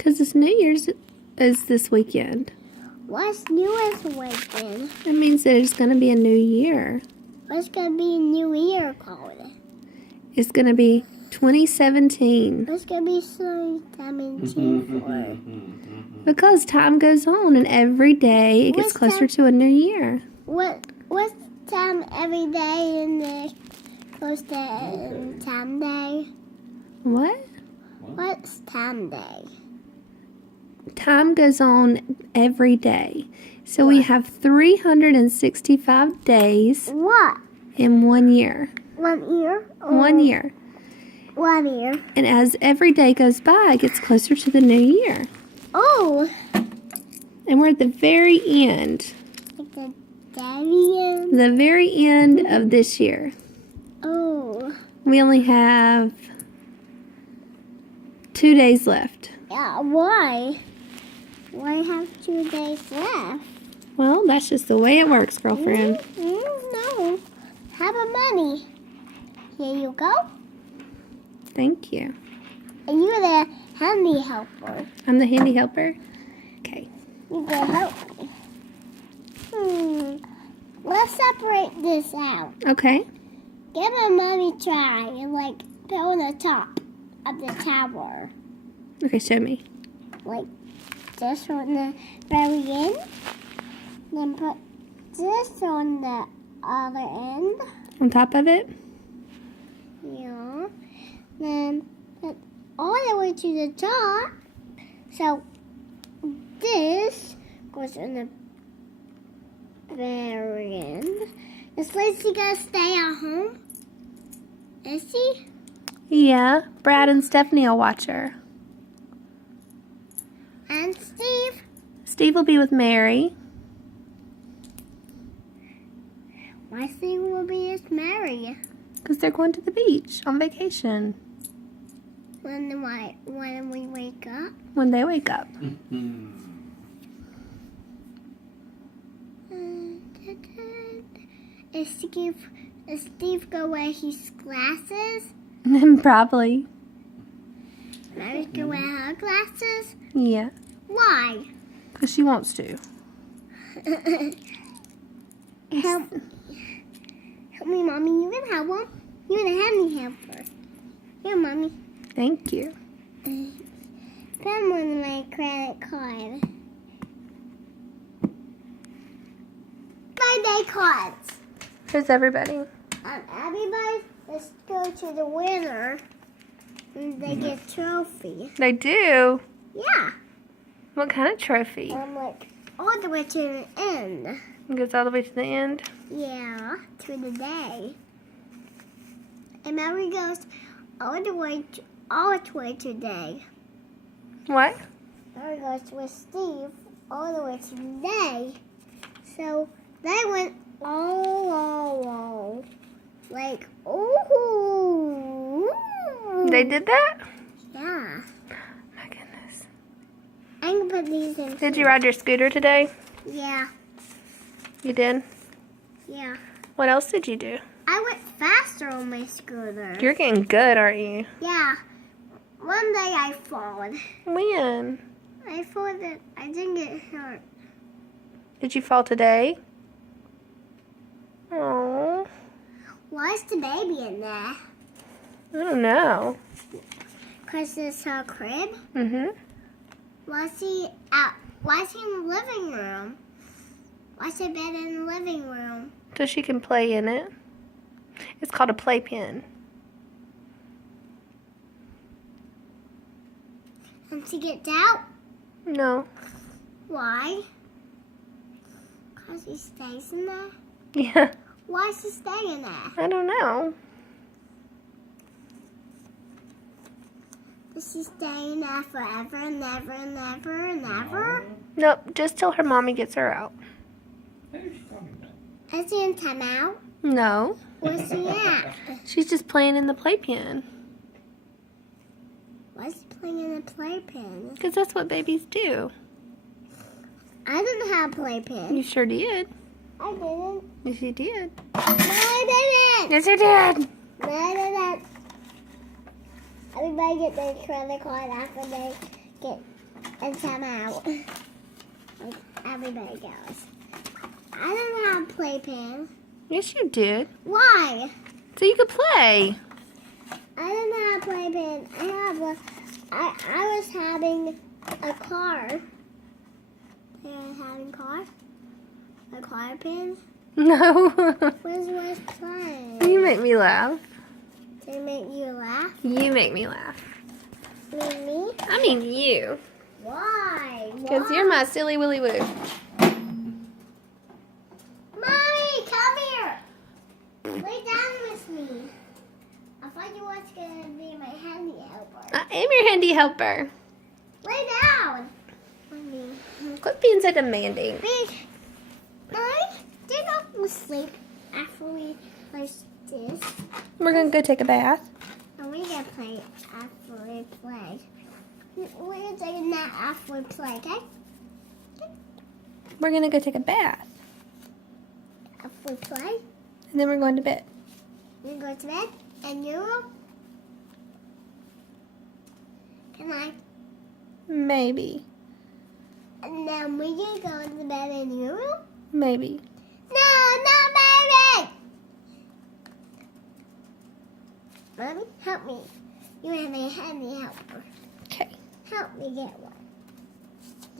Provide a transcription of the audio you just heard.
Because this New Year's is this weekend. What's New Year's weekend? That means that it's going to be a new year. What's going to be a new year called? It's going to be 2017. What's going to be 2017 for? Because time goes on and every day it gets closer to a new year. What's time every day in the close to time day? What? What's time day? Time goes on every day. So we have 365 days What? in 1 year. 1 year? 1 year. 1 year. And as every day goes by, it gets closer to the new year. Oh! And we're at the very end. Like the very end? The very end of this year. Oh. We only have 2 days left. Yeah, why? Why have 2 days left? Well, that's just the way it works, girlfriend. No. How about money? Here you go. Thank you. And you're the handy helper. I'm the handy helper. Okay. You can help me. Let's separate this out. Okay. Give a mommy try and put on the top of the tower. Okay, show me. Like this on the very end. Then put this on the other end. On top of it? Yeah. Then put all the way to the top. So this goes on the very end. Is Lacey gonna stay at home? Is she? Yeah. Brad and Stephanie will watch her. And Steve? Steve will be with Mary. Why Steve will be with Mary? Because they're going to the beach on vacation. When we wake up? When they wake up. Is Steve go wear his glasses? Probably. Mary's gonna wear her glasses? Yeah. Why? Because she wants to. Help me, Mommy. You can help him. You're the handy helper. Here, Mommy. Thank you. Put them on my credit card. Birthday cards. Here's everybody. Everybody, let's go to the winner. And they get a trophy. They do? Yeah. What kind of trophy? All the way to the end. It goes all the way to the end? Yeah, to the day. And Mary goes all the way to day. What? Mary goes with Steve all the way to the day. So they went all. Like, ooh. They did that? Yeah. My goodness. I'm going to put these in. Did you ride your scooter today? Yeah. You did? Yeah. What else did you do? I went faster on my scooter. You're getting good, aren't you? Yeah. One day I fall. When? I fall that I didn't get hurt. Did you fall today? Oh, Why is the baby in there? I don't know. 'Cause it's her crib. Why is he in the living room? Why is the bed in the living room? So she can play in it. It's called a playpen. And she gets out? No. Why? 'Cause he stays in there? Yeah. Why is he staying there? I don't know. Is she staying there forever and ever and ever and ever? Nope, just till her mommy gets her out. Is he in timeout? No. Where's he at? She's just playing in the playpen. Why is he playing in a playpen? Because that's what babies do. I didn't have a playpen. You sure did. I didn't. Yes, you did. No, I didn't. Yes, you did. No, I didn't. Everybody get their credit card after they get and come out. Like everybody goes. I don't have a playpen. Yes, you did. Why? So you could play. I don't have a playpen. I was having a car. They were having a car? A car pin? No. Where's was playing? You make me laugh. Did it make you laugh? You make me laugh. Me? I mean you. Why? Because you're my silly willy woo. Mommy, come here. Lay down with me. I thought you was going to be my handy helper. I am your handy helper. Lay down. Mommy. Quit being so demanding. Mommy, did you go to sleep after we finish this? We're going to go take a bath. And we're going to play after we play. We're going to take a nap after we play, okay? We're going to go take a bath. After we play, And then we're going to bed. we go to bed, and you? Can I? Maybe. And then we can go to bed in your room? Maybe. No, not baby! Mommy, help me. You have a handy helper. Okay. Help me get one.